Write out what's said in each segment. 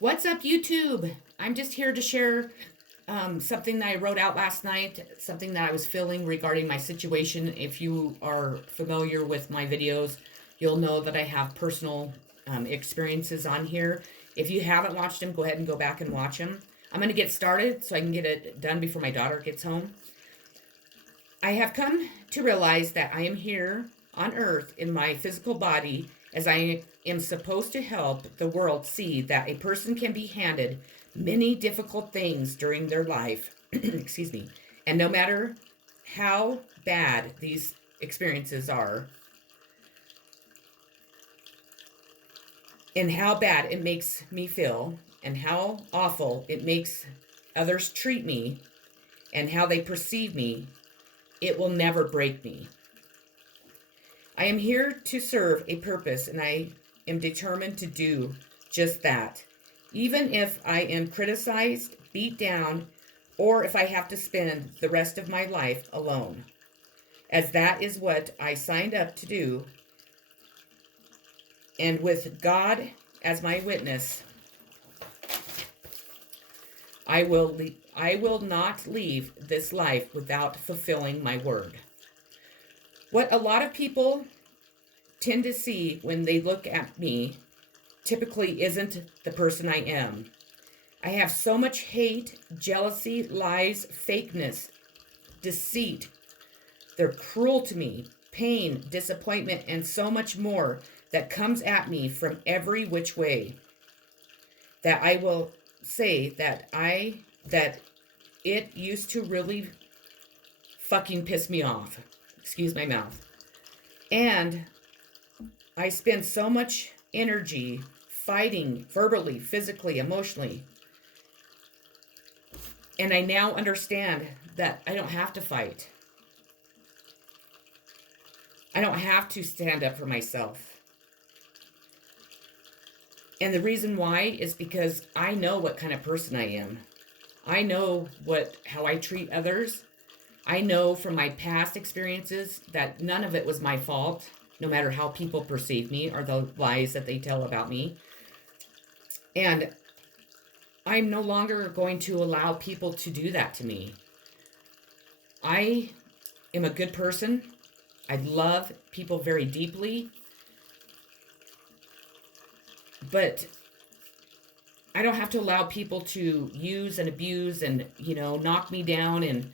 What's up, YouTube? I'm just here to share something that I wrote out last night, something that I was feeling regarding my situation. If you are familiar with my videos, you'll know that I have personal experiences on here. If you haven't watched them, go ahead and go back and watch them. I'm going to get started so I can get it done before my daughter gets home. I have come to realize that I am here on earth in my physical body as I am supposed to help the world see that a person can be handed many difficult things during their life, excuse me, and no matter how bad these experiences are and how bad it makes me feel and how awful it makes others treat me and how they perceive me, it will never break me. I am here to serve a purpose, and I am determined to do just that. Even if I am criticized, beat down, or if I have to spend the rest of my life alone, as that is what I signed up to do. And with God as my witness, I will not leave this life without fulfilling my word. What a lot of people tend to see when they look at me typically isn't the person I am. I have so much hate, jealousy, lies, fakeness, deceit. They're cruel to me, pain, disappointment, and so much more that comes at me from every which way. That I will say that it used to really fucking piss me off. Excuse my mouth. And I spend so much energy fighting verbally, physically, emotionally. And I now understand that I don't have to fight. I don't have to stand up for myself. And the reason why is because I know what kind of person I am. I know how I treat others. I know from my past experiences that none of it was my fault, no matter how people perceive me or the lies that they tell about me. And I'm no longer going to allow people to do that to me. I am a good person. I love people very deeply. But I don't have to allow people to use and abuse and, knock me down and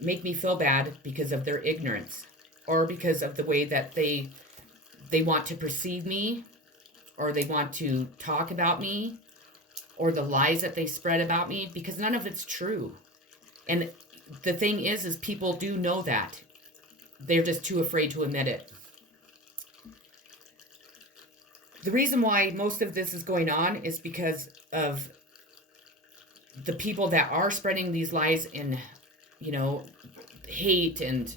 make me feel bad because of their ignorance or because of the way that they want to perceive me or they want to talk about me or the lies that they spread about me, because none of it's true. And the thing is people do know that. They're just too afraid to admit it. The reason why most of this is going on is because of the people that are spreading these lies and hate and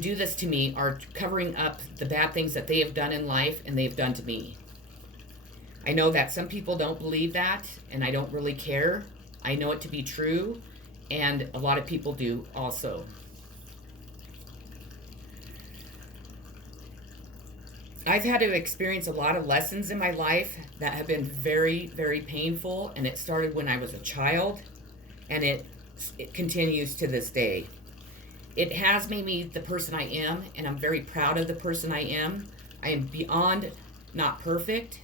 do this to me are covering up the bad things that they have done in life and they've done to me. I know that some people don't believe that, and I don't really care. I know it to be true, and a lot of people do also. I've had to experience a lot of lessons in my life that have been very, very painful, and it started when I was a child, and it continues to this day. It has made me the person I am, and I'm very proud of the person I am. I am beyond not perfect,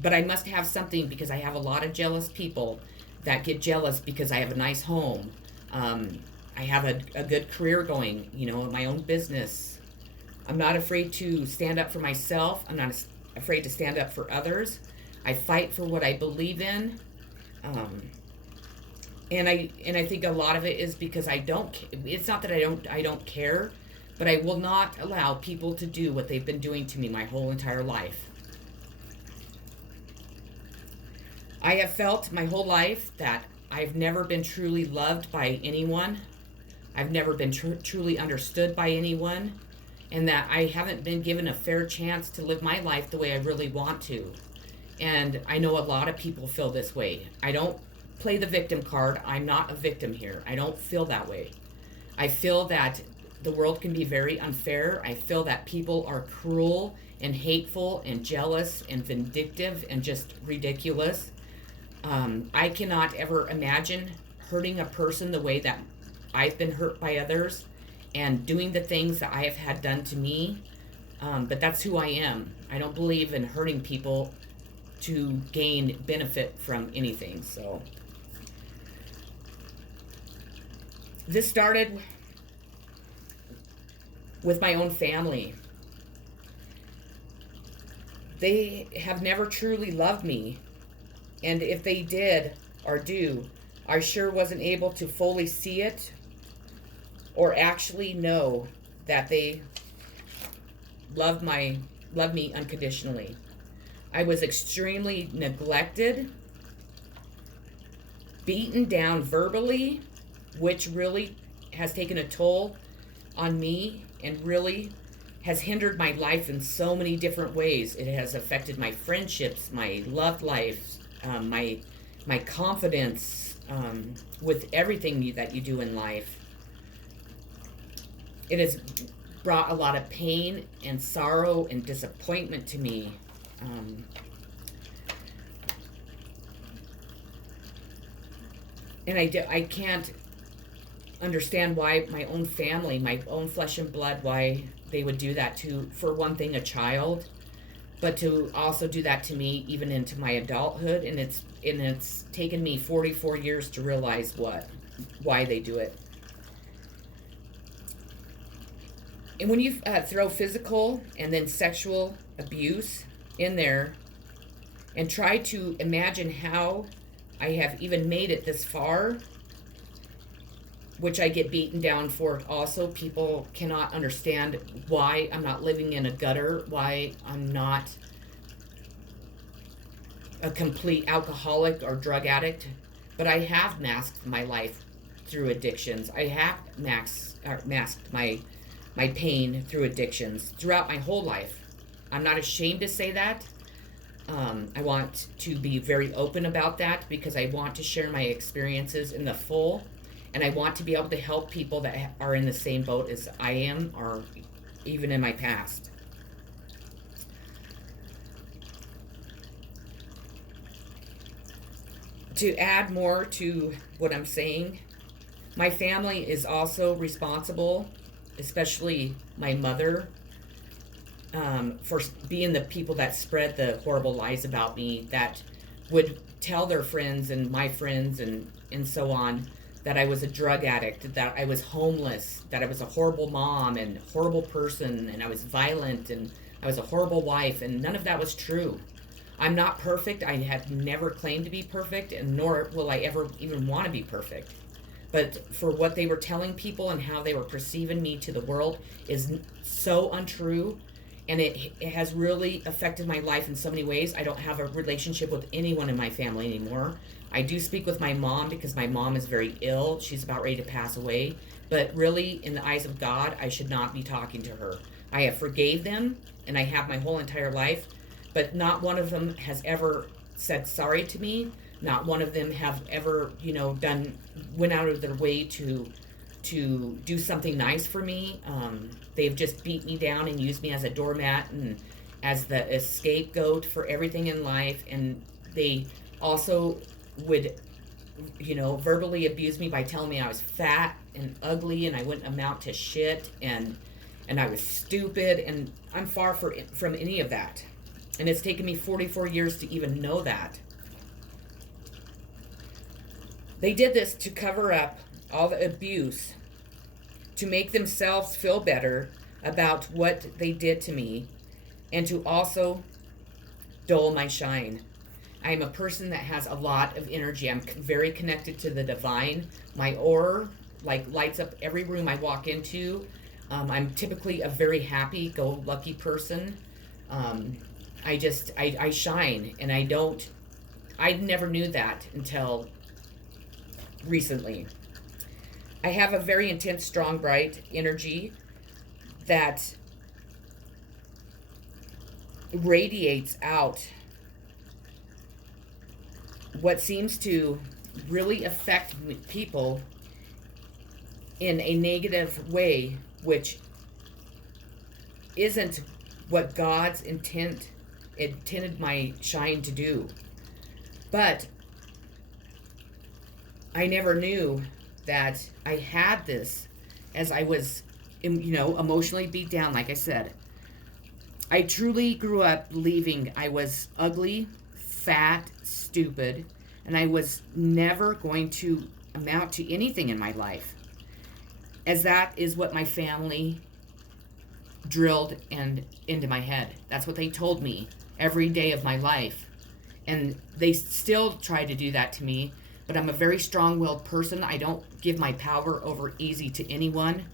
but I must have something because I have a lot of jealous people that get jealous because I have a nice home. I have a good career going, my own business. I'm not afraid to stand up for myself. I'm not afraid to stand up for others. I fight for what I believe in. And I think a lot of it is because it's not that I don't care, but I will not allow people to do what they've been doing to me my whole entire life. I have felt my whole life that I've never been truly loved by anyone. I've never been truly understood by anyone, and that I haven't been given a fair chance to live my life the way I really want to. And I know a lot of people feel this way. I don't play the victim card. I'm not a victim here. I don't feel that way. I feel that the world can be very unfair. I feel that people are cruel and hateful and jealous and vindictive and just ridiculous. I cannot ever imagine hurting a person the way that I've been hurt by others and doing the things that I have had done to me. But that's who I am. I don't believe in hurting people to gain benefit from anything. So this started with my own family. They have never truly loved me. And if they did or do, I sure wasn't able to fully see it or actually know that they loved me unconditionally. I was extremely neglected, beaten down verbally, which really has taken a toll on me and really has hindered my life in so many different ways. It has affected my friendships, my love life, my confidence, with everything that you do in life. It has brought a lot of pain and sorrow and disappointment to me. And I can't understand why my own family, my own flesh and blood, why they would do that to, for one thing, a child, but to also do that to me even into my adulthood. And it's taken me 44 years to realize why they do it. And when you throw physical and then sexual abuse in there and try to imagine how I have even made it this far, which I get beaten down for also, people cannot understand why I'm not living in a gutter, why I'm not a complete alcoholic or drug addict. But I have masked my life through addictions. I have masked my pain through addictions throughout my whole life. I'm not ashamed to say that. I want to be very open about that because I want to share my experiences in the full, and I want to be able to help people that are in the same boat as I am, or even in my past. To add more to what I'm saying, my family is also responsible, especially my mother, for being the people that spread the horrible lies about me, that would tell their friends and my friends and so on that I was a drug addict, that I was homeless, that I was a horrible mom and horrible person, and I was violent, and I was a horrible wife, and none of that was true. I'm not perfect. I have never claimed to be perfect, and nor will I ever even want to be perfect. But for what they were telling people and how they were perceiving me to the world is so untrue, and it has really affected my life in so many ways. I don't have a relationship with anyone in my family anymore. I do speak with my mom because my mom is very ill. She's about ready to pass away. But really, in the eyes of God, I should not be talking to her. I have forgave them, and I have my whole entire life, but not one of them has ever said sorry to me. Not one of them have ever, went out of their way to do something nice for me. They've just beat me down and used me as a doormat and as the scapegoat for everything in life. And they also would, verbally abuse me by telling me I was fat and ugly and I wouldn't amount to shit and I was stupid. And I'm far from any of that. And it's taken me 44 years to even know that. They did this to cover up all the abuse, to make themselves feel better about what they did to me, and to also dull my shine. I am a person that has a lot of energy. I'm very connected to the divine. My aura lights up every room I walk into. I'm typically a very happy-go-lucky person. I shine, and I never knew that until recently. I have a very intense, strong, bright energy that radiates out what seems to really affect people in a negative way, which isn't what God's intended my shine to do. But I never knew that I had this as I was, emotionally beat down, like I said. I truly grew up believing I was ugly, fat, stupid, and I was never going to amount to anything in my life, as that is what my family drilled and into my head. That's what they told me every day of my life. And they still try to do that to me, but I'm a very strong-willed person. I don't give my power over easy to anyone,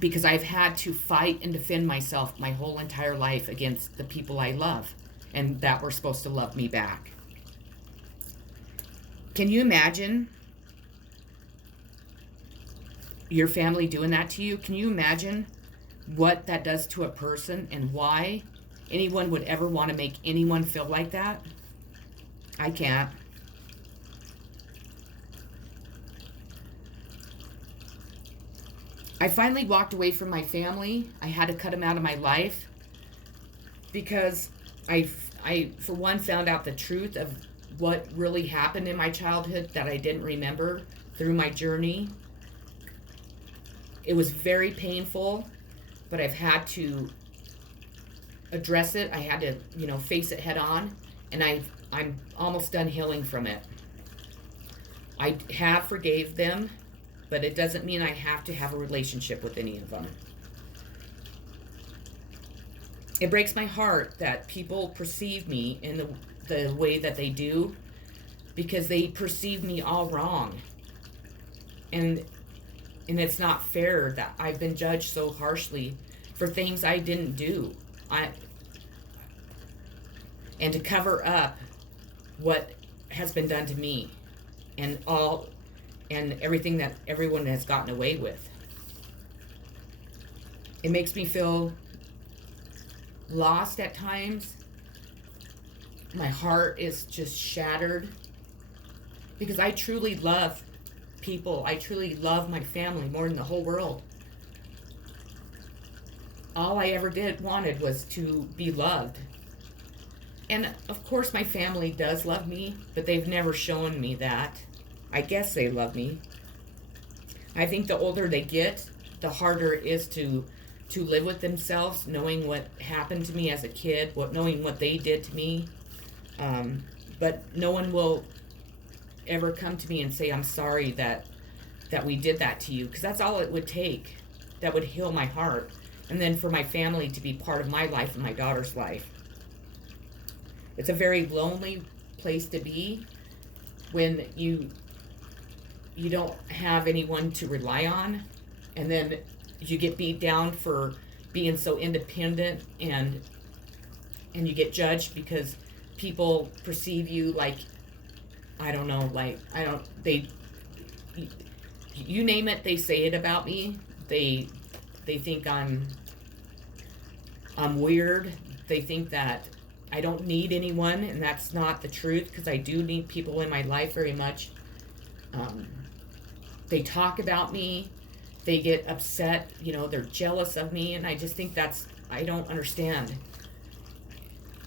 because I've had to fight and defend myself my whole entire life against the people I love and that were supposed to love me back. Can you imagine your family doing that to you? Can you imagine what that does to a person and why anyone would ever want to make anyone feel like that? I can't. I finally walked away from my family. I had to cut them out of my life because I for one, found out the truth of what really happened in my childhood that I didn't remember through my journey. It was very painful, but I've had to address it. I had to, face it head on, and I'm almost done healing from it. I have forgave them, but it doesn't mean I have to have a relationship with any of them. It breaks my heart that people perceive me in the way that they do, because they perceive me all wrong. And it's not fair that I've been judged so harshly for things I didn't do. And to cover up what has been done to me and everything that everyone has gotten away with. It makes me feel lost at times. My heart is just shattered because I truly love people. I truly love my family more than the whole world. All I ever wanted was to be loved. And of course my family does love me, but they've never shown me that. I guess they love me. I think the older they get, the harder it is to live with themselves, knowing what happened to me as a kid, knowing what they did to me. But no one will ever come to me and say, I'm sorry that we did that to you, because that's all it would take. That would heal my heart. And then for my family to be part of my life and my daughter's life. It's a very lonely place to be when you don't have anyone to rely on, and then you get beat down for being so independent, and you get judged because people perceive you like, you name it, they say it about me. They think I'm weird. They think that I don't need anyone, and that's not the truth, because I do need people in my life very much. They talk about me. They get upset. They're jealous of me, and I just think I don't understand.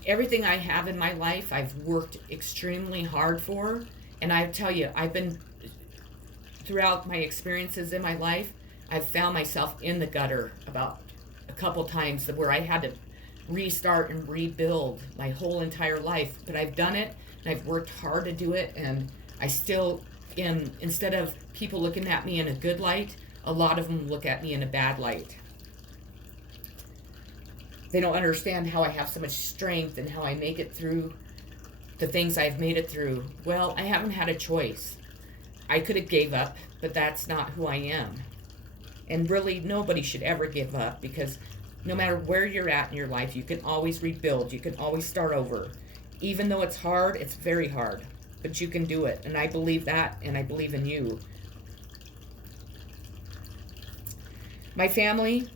Everything I have in my life, I've worked extremely hard for, and I tell you, throughout my experiences in my life, I've found myself in the gutter about a couple times where I had to restart and rebuild my whole entire life. But I've done it, and I've worked hard to do it, and I still am. Instead of people looking at me in a good light, a lot of them look at me in a bad light. They don't understand how I have so much strength and how I make it through the things I've made it through. Well, I haven't had a choice. I could have gave up, but that's not who I am. And really, nobody should ever give up, because no matter where you're at in your life, you can always rebuild. You can always start over. Even though it's hard, it's very hard. But you can do it. And I believe that, and I believe in you. My family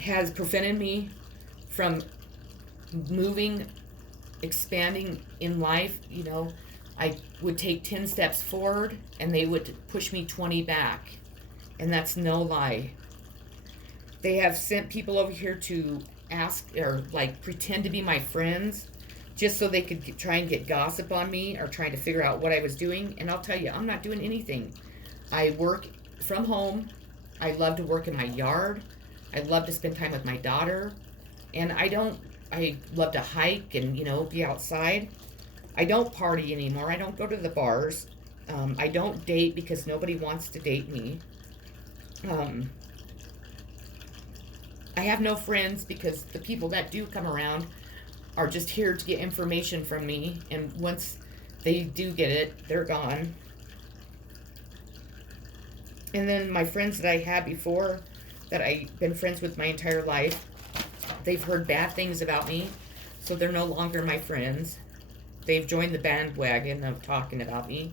has prevented me from moving, expanding in life. I would take 10 steps forward, and they would push me 20 back. And that's no lie. They have sent people over here to ask or like pretend to be my friends just so they could try and get gossip on me or trying to figure out what I was doing. And I'll tell you, I'm not doing anything. I work from home. I love to work in my yard. I love to spend time with my daughter. And I love to hike and, be outside. I don't party anymore. I don't go to the bars. I don't date because nobody wants to date me. I have no friends because the people that do come around are just here to get information from me. And once they do get it, they're gone. And then my friends that I had before, that I've been friends with my entire life, they've heard bad things about me, so they're no longer my friends. They've joined the bandwagon of talking about me.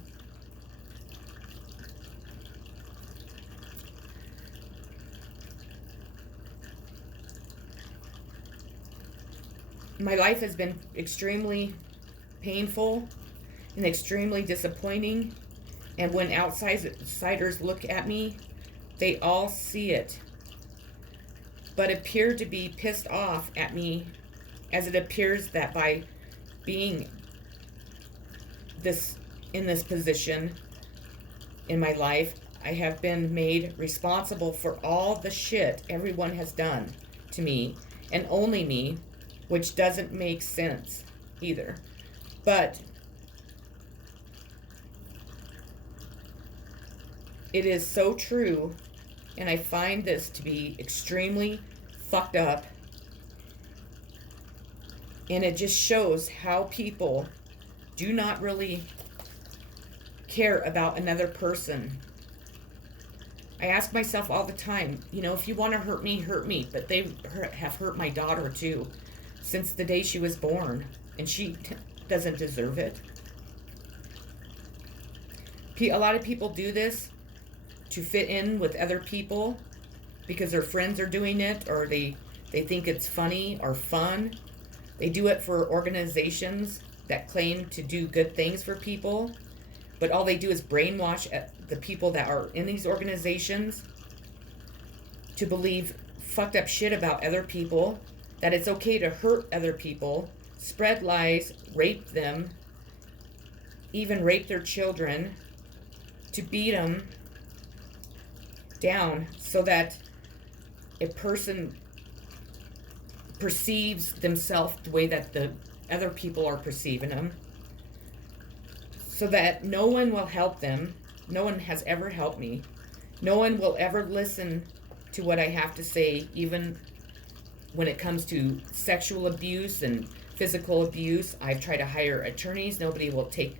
My life has been extremely painful and extremely disappointing. And when outsiders look at me, they all see it, but appear to be pissed off at me, as it appears that by being in this position in my life, I have been made responsible for all the shit everyone has done to me, and only me, which doesn't make sense either. But it is so true, and I find this to be extremely fucked up. And it just shows how people do not really care about another person. I ask myself all the time, if you want to hurt me, but they have hurt my daughter too, since the day she was born, and she doesn't deserve it. A lot of people do this to fit in with other people because their friends are doing it, or they think it's funny or fun. They do it for organizations that claim to do good things for people, but all they do is brainwash the people that are in these organizations to believe fucked up shit about other people, that it's okay to hurt other people, spread lies, rape them, even rape their children, to beat them down so that a person perceives themselves the way that the other people are perceiving them, so that no one will help them. No one has ever helped me. No one will ever listen to what I have to say, even when it comes to sexual abuse and physical abuse. I've tried to hire attorneys. Nobody will take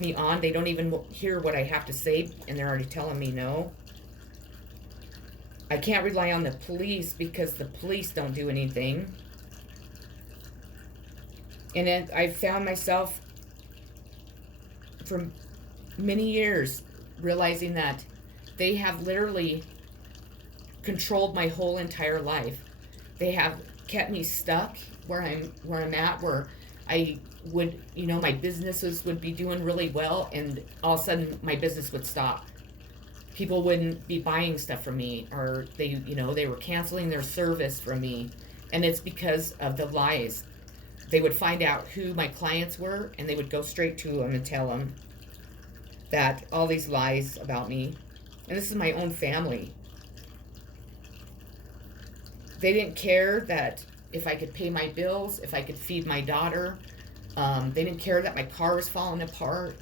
me on. They don't even hear what I have to say, and they're already telling me no. I can't rely on the police because the police don't do anything. And I've found myself for many years realizing that they have literally controlled my whole entire life. They have kept me stuck where I'm at, where I would, my businesses would be doing really well, and all of a sudden my business would stop. People wouldn't be buying stuff from me, or they were canceling their service from me. And it's because of the lies. They would find out who my clients were, and they would go straight to them and tell them that all these lies about me. And this is my own family. They didn't care that if I could pay my bills, if I could feed my daughter. They didn't care that my car was falling apart.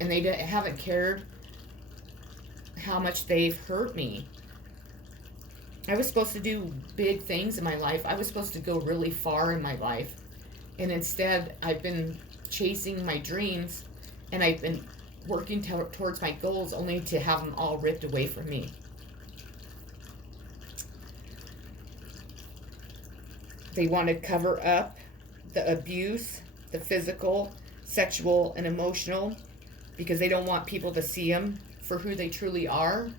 And they haven't cared how much they've hurt me. I was supposed to do big things in my life. I was supposed to go really far in my life. And instead, I've been chasing my dreams, and I've been working towards my goals only to have them all ripped away from me. They want to cover up the abuse, the physical, sexual, and emotional, because they don't want people to see them for who they truly are.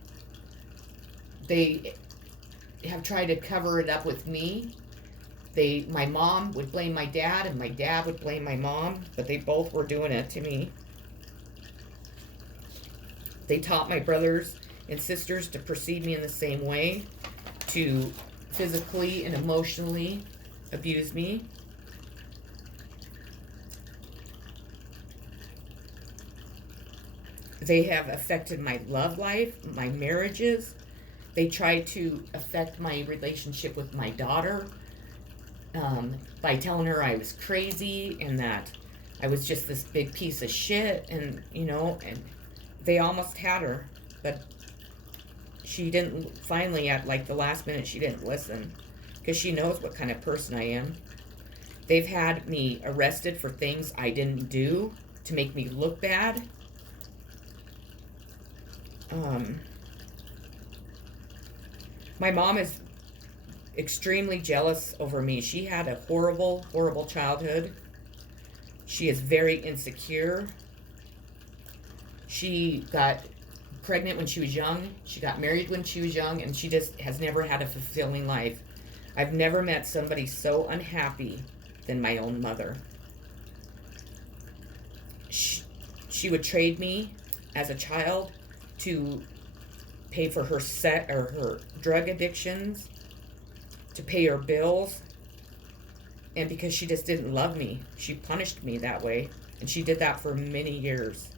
They have tried to cover it up with me. My mom would blame my dad, and my dad would blame my mom, but they both were doing it to me. They taught my brothers and sisters to perceive me in the same way, to physically and emotionally abuse me. They have affected my love life, my marriages. They tried to affect my relationship with my daughter by telling her I was crazy and that I was just this big piece of shit. And, and they almost had her, but she didn't, finally, at like the last minute, she didn't listen because she knows what kind of person I am. They've had me arrested for things I didn't do to make me look bad. My mom is extremely jealous over me. She had a horrible, horrible childhood. She is very insecure. She got pregnant when she was young. She got married when she was young, and she just has never had a fulfilling life. I've never met somebody so unhappy than my own mother. She would trade me as a child to pay for her her drug addictions, to pay her bills, and because she just didn't love me, she punished me that way, and she did that for many years.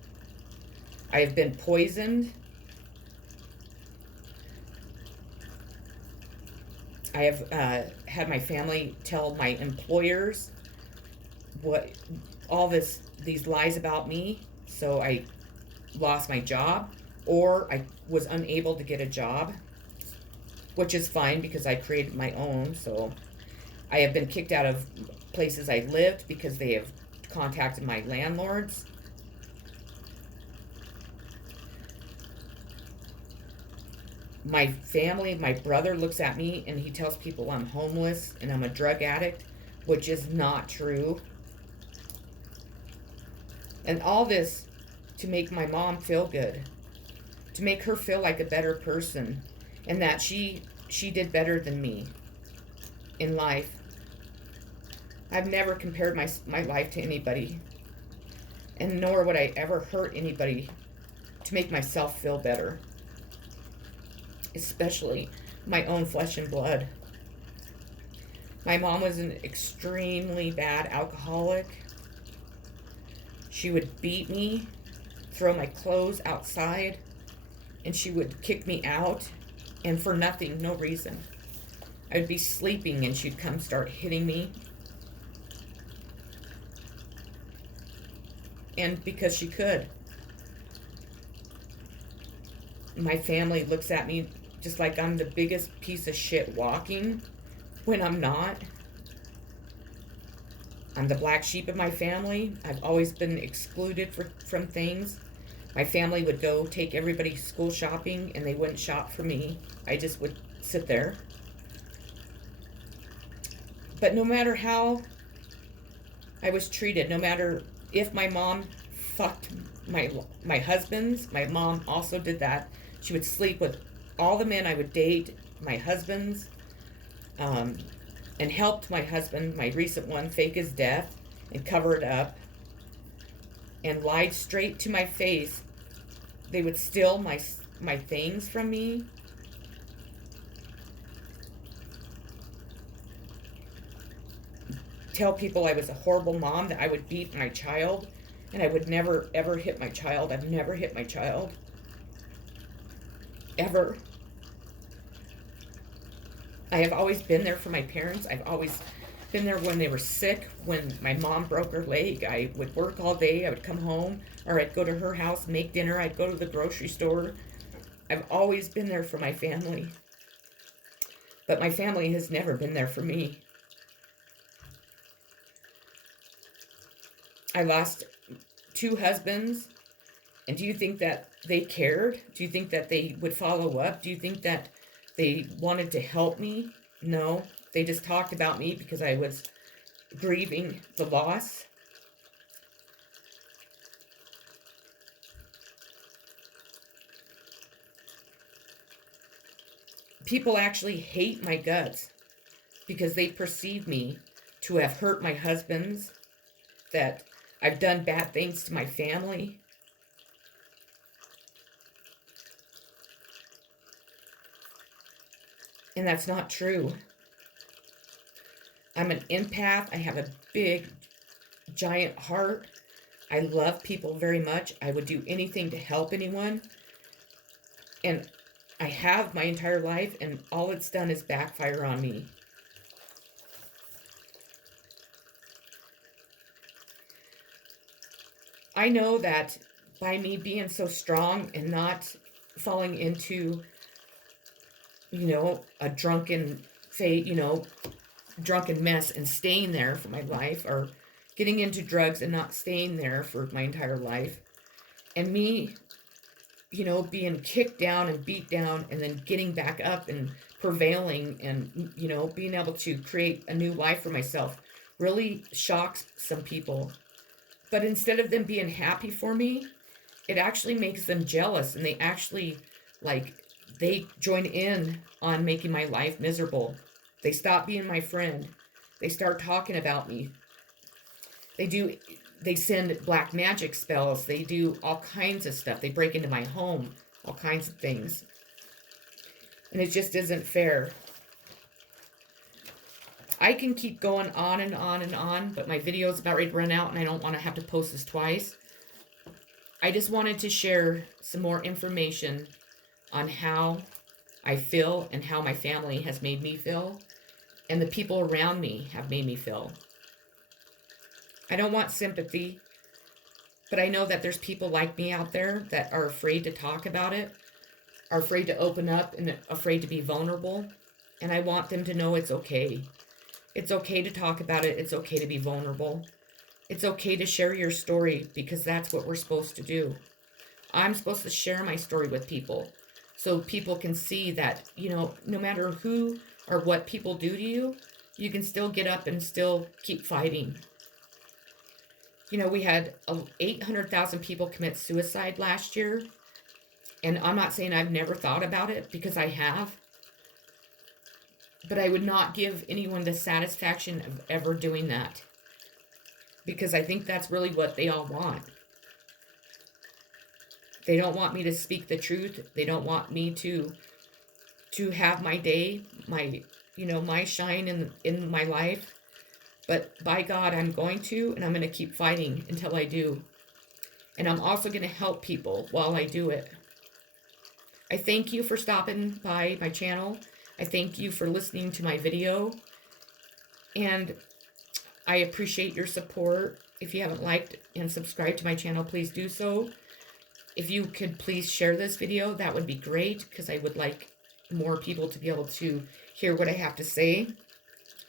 I have been poisoned. I have had my family tell my employers these lies about me, so I lost my job, or I was unable to get a job, which is fine because I created my own. So I have been kicked out of places I lived because they have contacted my landlords. My family, my brother looks at me and he tells people I'm homeless and I'm a drug addict, which is not true. And all this to make my mom feel good, to make her feel like a better person, and that she did better than me in life. I've never compared my life to anybody, and nor would I ever hurt anybody to make myself feel better, especially my own flesh and blood. My mom was an extremely bad alcoholic. She would beat me, throw my clothes outside, and she would kick me out, and for nothing, no reason. I'd be sleeping and she'd come start hitting me. And because she could. My family looks at me just like I'm the biggest piece of shit walking, when I'm not. I'm the black sheep of my family. I've always been excluded from things. My family would go take everybody school shopping and they wouldn't shop for me. I just would sit there. But no matter how I was treated, no matter if my mom fucked my husbands, my mom also did that. She would sleep with all the men I would date, my husbands, and helped my husband, my recent one, fake his death and cover it up, and lied straight to my face. They would steal my things from me. Tell people I was a horrible mom, that I would beat my child, and I would never, ever hit my child. I've never hit my child. Ever. I have always been there for my parents. I've always been there when they were sick. When my mom broke her leg, I would work all day. I would come home, or I'd go to her house, make dinner. I'd go to the grocery store. I've always been there for my family. But my family has never been there for me. I lost 2 husbands. And do you think that they cared? Do you think that they would follow up? Do you think that they wanted to help me? No. They just talked about me because I was grieving the loss. People actually hate my guts because they perceive me to have hurt my husbands, that I've done bad things to my family. And that's not true. I'm an empath. I have a big, giant heart. I love people very much. I would do anything to help anyone. And I have my entire life, and all it's done is backfire on me. I know that by me being so strong and not falling into, a drunken fate, drunken mess and staying there for my life, or getting into drugs and not staying there for my entire life, and me, being kicked down and beat down and then getting back up and prevailing and, being able to create a new life for myself really shocks some people. But instead of them being happy for me, it actually makes them jealous, and they actually, they join in on making my life miserable. They stop being my friend. They start talking about me. They send black magic spells. They do all kinds of stuff. They break into my home, all kinds of things. And it just isn't fair. I can keep going on and on and on, but my video is about ready to run out, and I don't want to have to post this twice. I just wanted to share some more information on how I feel and how my family has made me feel, and the people around me have made me feel. I don't want sympathy, but I know that there's people like me out there that are afraid to talk about it, are afraid to open up, and afraid to be vulnerable, and I want them to know it's okay. It's okay to talk about it. It's okay to be vulnerable. It's okay to share your story, because that's what we're supposed to do. I'm supposed to share my story with people so people can see that, no matter who or what people do to you, you can still get up and still keep fighting. We had 800,000 people commit suicide last year, and I'm not saying I've never thought about it, because I have. But I would not give anyone the satisfaction of ever doing that, because I think that's really what they all want. They don't want me to speak the truth. They don't want me to have my day, my shine in my life. But by God, I'm going to, and I'm going to keep fighting until I do. And I'm also going to help people while I do it. I thank you for stopping by my channel. I thank you for listening to my video. And I appreciate your support. If you haven't liked and subscribed to my channel, please do so. If you could please share this video, that would be great, because I would like more people to be able to hear what I have to say.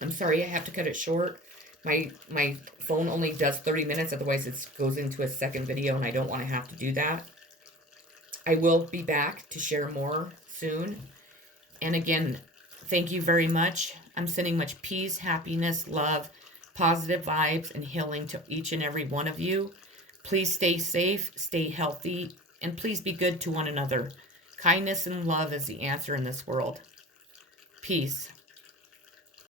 I'm sorry I have to cut it short. My phone only does 30 minutes, otherwise it goes into a second video, and I don't want to have to do that. I will be back to share more soon. And again, thank you very much. I'm sending much peace, happiness, love, positive vibes, and healing to each and every one of you. Please stay safe, stay healthy, and please be good to one another. Kindness and love is the answer in this world. Peace.